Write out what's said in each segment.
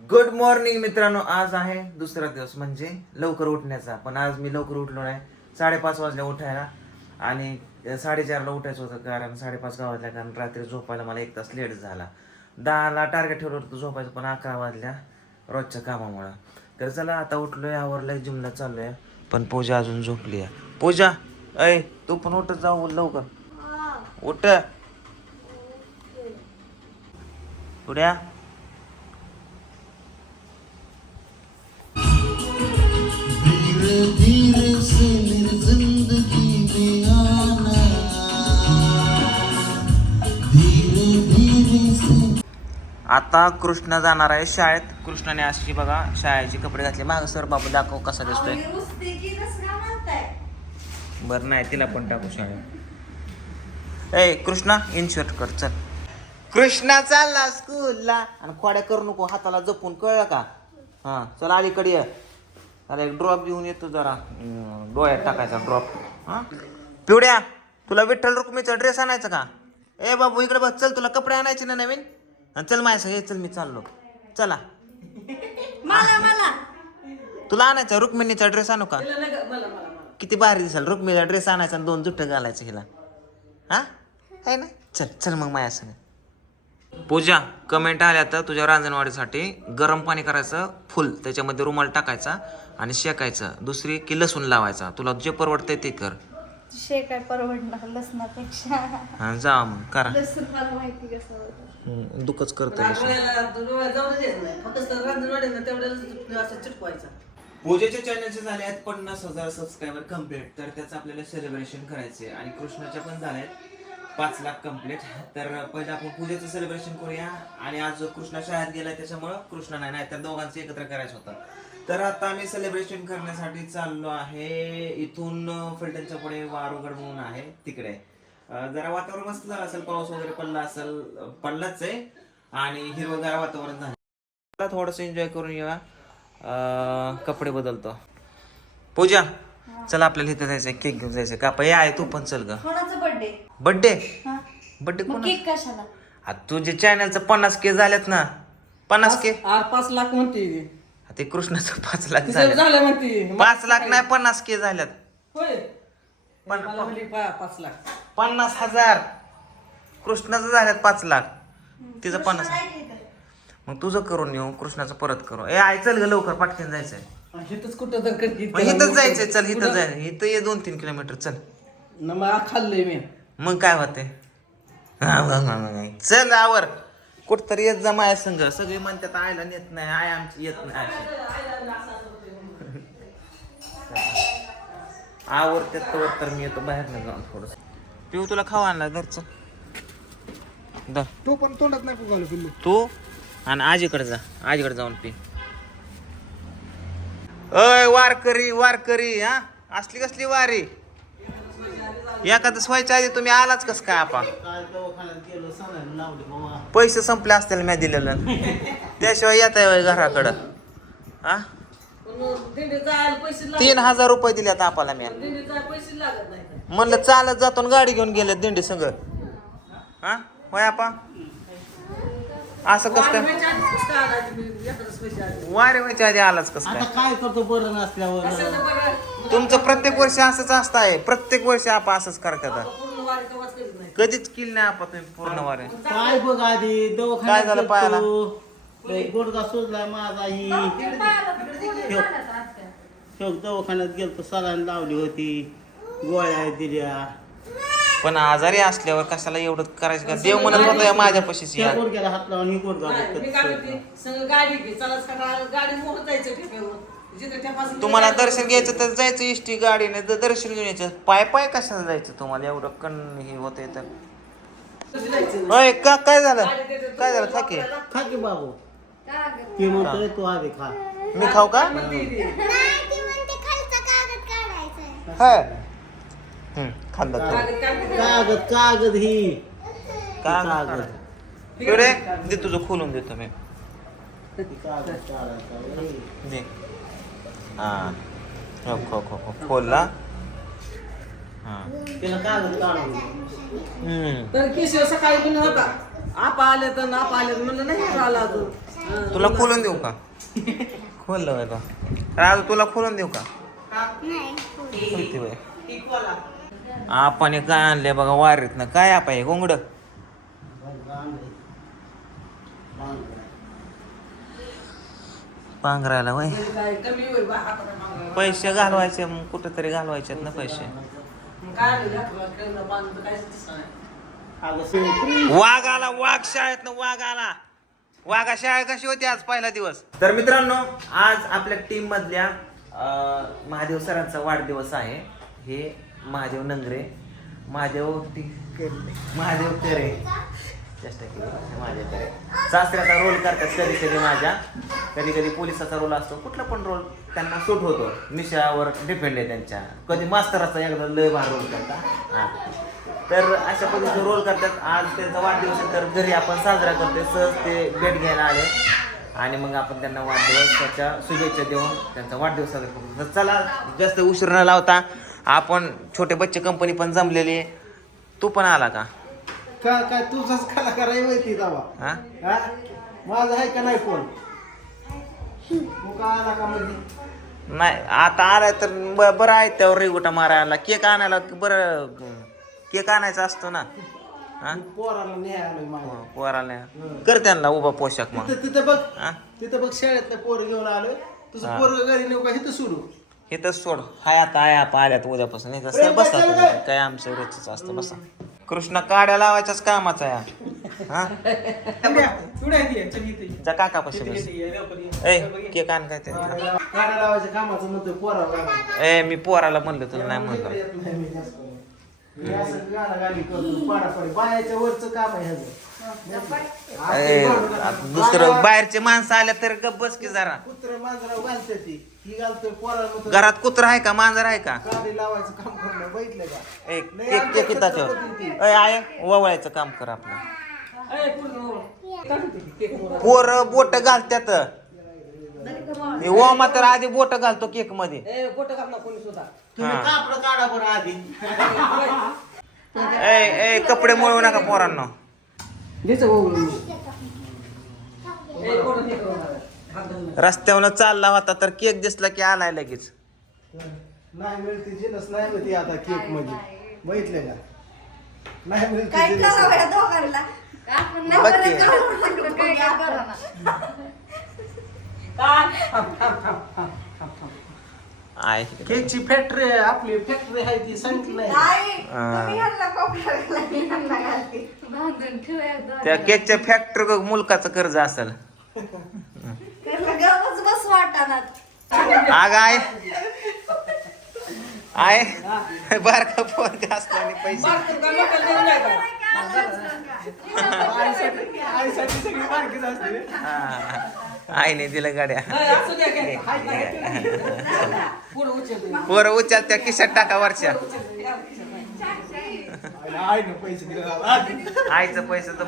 Good morning मित्रांनो. आज आहे दुसरा दिवस म्हणजे लवकर उठण्याचा. पण आज मी लवकर उठलो नाही. साडेपाच वाजल्या उठायला. आणि साडेचारला उठायचं होतं कारण साडेपाच का वाजल्या? कारण रात्री झोपायला मला एक तास लेट झाला. दहाला टार्गेट ठेवलं होतं झोपायचं पण अकरा वाजल्या रोजच्या कामामुळं. तर चला आता उठलोय आवरलंय जिमला चाललोय. पण पूजा अजून झोपली आहे. पूजा अय तू पण उठत जाऊ लवकर. उठ. आता कृष्ण जाणार आहे शाळेत. कृष्णाने अशी बघा शाळेचे कपडे घातले. माग सर बाबू दाखव कसा दिसतोय. बर नाही तिला पण टाकू शाळेत. ए कृष्णा इन्शर्ट कर चल. कृष्णा चालला स्कूलला आणि खोड्या करू नको हाताला जपून. कळलं का? हा चल अलीकडे ये. त्याला एक ड्रॉप घेऊन येतो जरा. अं, डोळ्यात टाकायचा ड्रॉप हा? पिवड्या तुला विठ्ठल रुक्मीचा ड्रेस आणायचा का? ए बाबू इकडे बघ चल तुला कपडे आणायचे ना नवीन? चल माझ्या संग, ये चल मी चाललो. चला. मला मला. तुला आणायचा रुक्मिणीचा ड्रेस आणू का? किती भारी दिसाल रुक्मिणीचा ड्रेस आणायचा आणि दोन जुट्ट घालायचं हिला. हा? आहे ना? चल चल मग माझ्या संग. पूजा कमेंट आल्या तर तुझ्या रांजणवाडीसाठी गरम पाणी करायचं फुल. त्याच्यामध्ये रुमाल टाकायचा. आणि शेकायचं. दुसरी की लसूण लावायचा. तुला जे परवडतंय ते कर. शे काय परवडणार लसणापेक्षा? हा जा मग करा. लसूण मला माहिती कसं होतं. हम्म, दुखच करतो लसूण. पूजेच्या चॅनलचे झाले आहेत पन्नास हजार सबस्क्रायबर कंप्लीट तर त्याचं आपल्याला सेलिब्रेशन करायचे आणि कृष्णाच्या पण झाले आहेत पाच लाख कंप्लीट तर पहिलं आपण पूजेचं सेलिब्रेशन करूया. आणि आज कृष्णा शाळेत गेलाय त्याच्यामुळं कृष्णा नाही नाही तर दोघांचं एकत्र करायचं होतं. तर आता आम्ही सेलिब्रेशन करण्यासाठी चाललो आहे. इथून फलटणच्या पुढे वारुगड म्हणून आहे तिकडे. जरा वातावरण मस्त झालं असेल पाऊस वगैरे पडला असेल पडलाच आहे. आणि हिरवगार वातावरण झालं. थोडस एन्जॉय करून येऊया. कपडे बदलतो. पूजा. चल आपल्याला इथं जायचंय केक घेऊन जायचंय. कापा ये आहे तू पण चल ग. कोणाचा बर्थडे बड्डे हा. बड्डे मग कोण केक कशाला? आ, तुझे चॅनलचं पन्नास के झालेत ना पन्नास के? आठ पाच लाख म्हणते. ते कृष्णाचं पाच लाख तिचं झाले झालं म्हणते. पाच लाख नाही पन्नास के झाल्यात होय. पण- मला म्हणली पा- पाच लाख. पन्नास हजार. कृष्णाचं झाल्यात पाच लाख. तिचं पन्नास मग तुझं करून येऊ कृष्णाचं परत करू. ए आई चल ग लवकर पाटकीन जायचंय. हिथंच कुठं तर मग इथंच जायचंय चल इथं जाय. इथं ये दोन तीन किलोमीटर चल. न मग खाल्लंय मी. मग काय होते चल आवर. कुठ तरी येत जा माझ्या संघ सगळे म्हणतात आयला नेत नाही आय आमची येत नाही. अशी. आवर त्यात तर मी येतो बाहेर नाही जाऊन थोडस. पिऊ तुला खाऊ आणला दरच दर तो पण तोंडात नाही घालू पिल्लू. तू आणि आजीकडे जा. आजीकडे जाऊन पी. अय वारकरी वारकरी हा? असली कसली वारी? एखादं व्हायच्या आधी तुम्ही आलाच कस काय आपा? पैसे संपले असतील मी दिलेलं. त्याशिवाय येत आहे घराकडं. हा? तीन हजार रुपये दिले आता आपाला मी म्हणलं चालत जातो आणि गाडी घेऊन गेले दिंडी संग हा? होय आपा? असं कस काय? वारे व्हायच्या आधी आलाच कस काय? काय करतो बरं नसल्यावर? तुमचं प्रत्येक वर्षी असंच असतं आहे प्रत्येक वर्षी आपण असंच करतात. कधीच केली नाही आपण तुम्ही पूर्ण वारे. काय बघ आधी काय दवाखान्यात झालं पायाला? गेलतो. लय गुडघा सुजलाय माझा ही. ठेव दवाखान्यात गेलतो सलाईन लावली होती. गोळ्या दिल्या. पण आजारी असल्यावर कशाला एवढं करायचं? का देव म्हणत होता माझ्या पशीच या. हात लावून गुडघा मी काय म्हणते? संग गाडी घे चला सकाळ गाडी मोहर जायचं ठेप्यावर. जिथे ठेपासून तुम्हाला दर्शन घ्यायचं तर जायचं इष्टी गाडीने तर दर्शन घेऊन यायचं. पाय पाय कशाला जायचं तुम्हाला? एवढं कण हे होत तर. होय का काय झालं? काय झालं? थाके खा की बाबू. ती म्हणतोय तू आधी खा. मी खाऊ का. कागद ही. का कागद. एवढे? दे तुझं खोलून देतो मी. कागद. दे. हा. हो खो खो खो खोलला. हा. कागद तर केशव सकाळी पण होता आपा आले तर आपा आले तर म्हणलं नाही आला अजून. तुला खोलून देऊ का? खोललं का राजू तुला खोलून देऊ का? खोलते. आपण हे काय आणले बघा वारीत ना काय आप हे गोंगड पांघरायला वय. पैसे घालवायचे मग कुठेतरी घालवायचे ना पैसे. वाघ आला वाघ शाळेत वाघ आला वाघा शाळा कशी होती आज पहिला दिवस? तर मित्रांनो आज आपल्या टीम मधल्या महादेव सरांचा वाढदिवस आहे. हे महादेव नंगरे महादेव महादेव करे चेष्टा केली. महादेव करे सासऱ्याचा रोल करतात कधी कधी माझ्या. कधी कधी पोलिसाचा रोल असतो. कुठला पण रोल त्यांना सूट होतो. निशावर डिपेंड आहे त्यांच्या. कधी मास्तराचा एकदा लय भार रोल करता. हां. तर अशा पद्धतीने रोल करतात. आज त्यांचा वाढदिवस आहे तर घरी आपण साजरा करतोय. सहज ते भेट घ्यायला आले. आणि मग आपण त्यांना वाढदिवस त्याच्या शुभेच्छा देऊन त्यांचा वाढदिवस साजरा करतो तर चला जास्त उशीर न लावता आपण छोटे बच्चे कंपनी पण जमलेली तू पण आला का? काय काय तुझाच कलाकार आहे माहिती दावा हा? हा? माझा आहे का नाही का आला का मध्ये नाही आता आलाय तर ब- बरं आहे त्यावर रेगोटा मारायला. केक आणायला बरं केक आणायचा असतो ना. हा? पोराला न्याय आलोय माझ्या पोराला कर त्यांना उभा पोशाख मग. तिथं तिथं बघ. हा? तिथं बघ शाळेत पोर घेऊन आलोय. तुझं हा. पोरग घरी नेऊ का? इथं सोडू. इथं सोड. हाय आता आय आप आल्यात उद्यापासून. इथं सर बसा तुम्ही. काय आमचं रोजच असतं बसा. कृष्ण काड्या लावायच्याच कामाचा या. हा? जा काका बस. ए केक आण काय ते कामाचं पोराला. ए मी पोराला म्हणलं तुला नाही म्हणलं. येत नाही मी जास्त करून. मी असं गाणागाणी करतो पाडापाडी. बायाच्या वरचं काम आहे ह्याचं. ए, आता दुसरं बाहेरचे माणसं आल्या तर गप बस की जरा. कुत्र मांजरा घालते ती. ही घालतोय पोराला म्हणतोय घरात कुत्र आहे का? मांजर आहे का? गाडी लावायचं काम करणं बघितलं का? ए केक केक किताच्यावर ए आय ववळायचं काम कर आपलं. पोर बोट घालत्यात. हे ओमा तर आधी बोट घालतो केकमध्ये. ए, बोटं घाल ना कोणी सुद्धा. तुम्ही हा. कापड काढा बरं आधी. ए ए कपडे मळू नका पोरांना. रस्त्यावर चालला होता तर केक दिसला की आलाय लगेच नाही मिळते जिनस नाही मिळते आता केकमध्ये बघितले का नाही मिळते काय जिनस. करावं या दोघांना आपण नाही बघ बरं की. करून काय काय करा काय? थांब, थांब, थांब, थांब, थांब, थांब. आय केकची फॅक्टरी आहे आपली फॅक्टरी आहे ती सांगितलं नाही नाही. तुम्ही ह्यांना कोपरा घाला, मी ह्यांना घालते. बांधून ठेवूया दोन. त्या केकच्या फॅक्टरी मुलकाचं कर्ज असेल गवच बस वाटणार आग आय आय पैसे बारकं का बारकीच असते रे. हा. आईने दिलं गाड्या नाही, असू द्या काय. पुढं उचल. पोरं उचल त्या किशात टाका वरच्या पैसे. आईचं पैसे तर.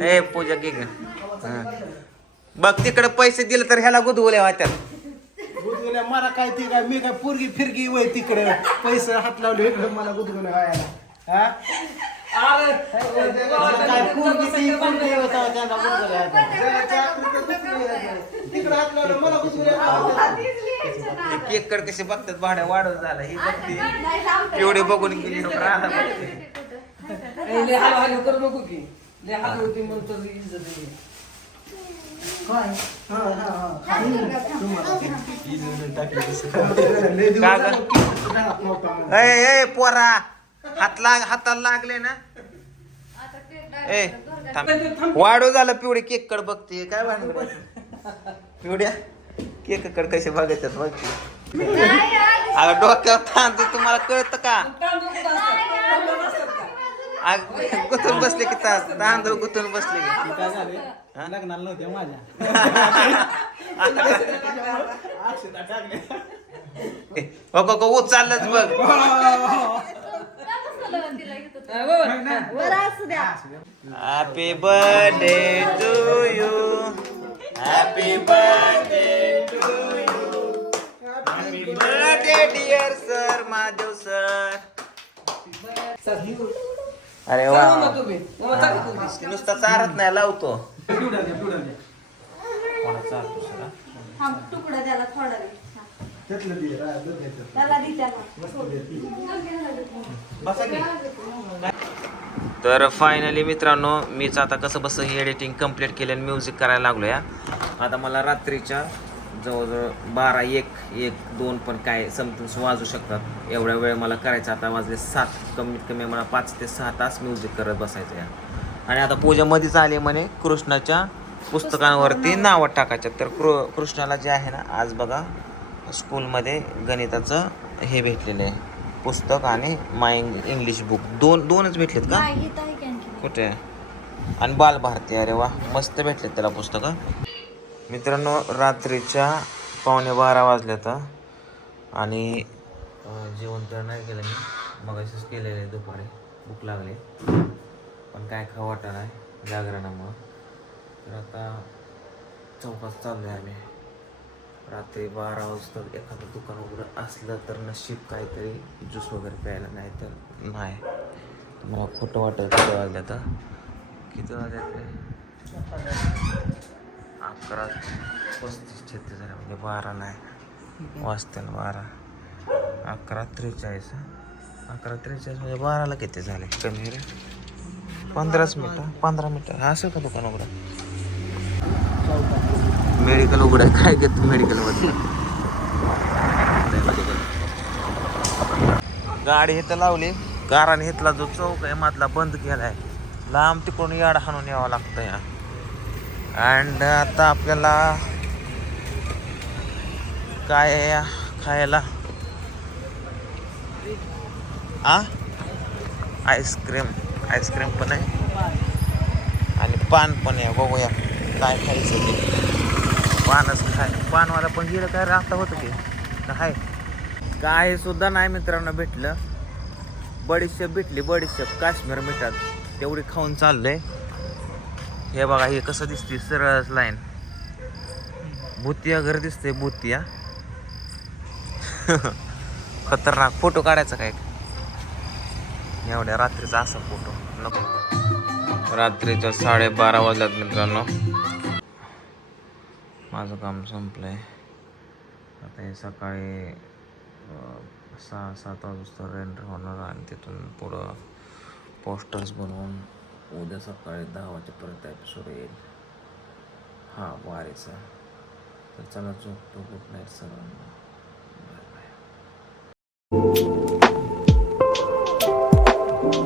ए, पूजा घे ग. बघ तिकडे पैसे दिले तर ह्याला गुदगुल्या होत्यात गुदगुल्या मला काय ती काय मी काय पोरगी फिरगी वय तिकडे पैसे हात लावले इकडे मला गुदगुल्या गायला हा अरे, काय पोरगी ती पोरगी होता त्यांना गुदगुल्या होत्या. जगाच्या आखरीत गुदगुल्या होत्या. तिकडे हात लावले मला गुदगुल्या होत्या. केककडे कसे बघतात भाड्या वाढत झालं ही बघते. एवढी बघून गेली राहता बघते ए, लय हाल हाल करू नको की लय हाल होती म्हणून तर इज्जत आहे. काय? हा, हा, हा. लय दिवस का ग? ए ए पोरा. हात लाग हाताला लागले ना. ए थांब. वाढू झालं पिवडी केक कड बघते. काय भानगड पिवड्या केक कड कसे बघतात? बघते अगं डोक्यावर तांदूळ तुम्हाला कळतं का? तांदूळ कुठं असतात? गुतून बसले की ता- तांदूळ गुतून बसले की. काय झाले? लग्नाला नव्हत्या माझ्या. हो को उचललंच बघ. हा, बघ. Happy birthday to you happy birthday to you happy birthday dear sir Mahadev sir अरे चल वा मग तुम्ही. मग चला तुम्ही. नुसता चारत नाही लावतो कोणाचा दुसरा हा तुकडा त्याला थोडा दे हा. त्याला दे त्याला. बसा की. तर फायनली मित्रांनो मीच आता कसं बसं ही एडिटिंग कंप्लीट केली आणि म्युझिक करायला लागलो या आता मला रात्रीच्या जवळजवळ बारा एक एक दोन पण काय समथिंग वाजू शकतात. एवढ्या वेळ मला करायचं आता वाजले सात. कमीत कमी मला पाच ते सहा तास म्युझिक करत बसायचं या आणि आता पूजामध्येच आले म्हणे कृष्णाच्या पुस्तकांवरती नावं टाकायच्या तर कृ कृष्णाला जे आहे ना आज बघा स्कूलमध्ये गणिताचं हे भेटलेलं आहे. पुस्तक आणि माय इंग्लिश बुक. दोन दोनच भेटलेत का? कुठे? आणि बालभारती अरे वा मस्त भेटलेत त्याला पुस्तकं. मित्रांनो रात्रीच्या पावणे बारा वाजल्यात तर आणि जेवण तर नाही केलं मी. मग असंच केलेलं आहे दुपारी. भूक लागली. पण काय खावं वाटत नाही. जागरणामुळं. तर आता चौकात चाललो आहे आम्ही. रात्री बारा वाजता एखादं दुकान वगैरे असलं तर नशीब काहीतरी ज्यूस वगैरे प्यायला नाही तर नाही. मला खोटं वाटत किती वाजल्या तर किती वाजल्यात अकरा पस्तीस छत्तीस झाले म्हणजे बारा नाही. वाजते ना बारा. अकरा त्रेचाळीस अकरा त्रेचाळीस म्हणजे बाराला किती झाले? कमी रे. पंधराच मिनटं पंधरा मिनटं. असं का दुकान उघडं? मेडिकल उघडं. काय घेतो मेडिकलमध्ये गाडी इथं लावली. गाराने इथला जो चौक आहे मधला बंद केलाय. लांब तिकडून याड हाणून यावं लागतं या अँड uh, आता आपल्याला काय या खायला? आ? आईस्क्रीम आईस्क्रीम पण आहे. आणि पान पण आहे. बघूया काय खायचं ते. पानच खाय. पानवाला पण गेलं काय राहता होतं की. काय काय सुद्धा नाही मित्रांनो भेटलं. बडीशेप भेटली. बडीशेप काश्मीर मिठात. तेवढी खाऊन चाललंय. हे बघा हे कसं दिसते सरळ लाईन भूतिया घर दिसते भूतिया. खतरनाक फोटो काढायचा काय? एवढ्या रात्रीचा असा फोटो. नको. रात्रीच्या साडेबारा वाजल्यात मित्रांनो. माझं काम संपलंय. आता हे सकाळी सहा सात वाजता रेंट होणार आणि तिथून पुढं पोस्टर्स बनवून उद्या सकाळी दहा वाजेपर्यंत एपिसोड येईल. हां वारेचा. तर चला झोपतो. गुड नाईट सर्वांना. Bye bye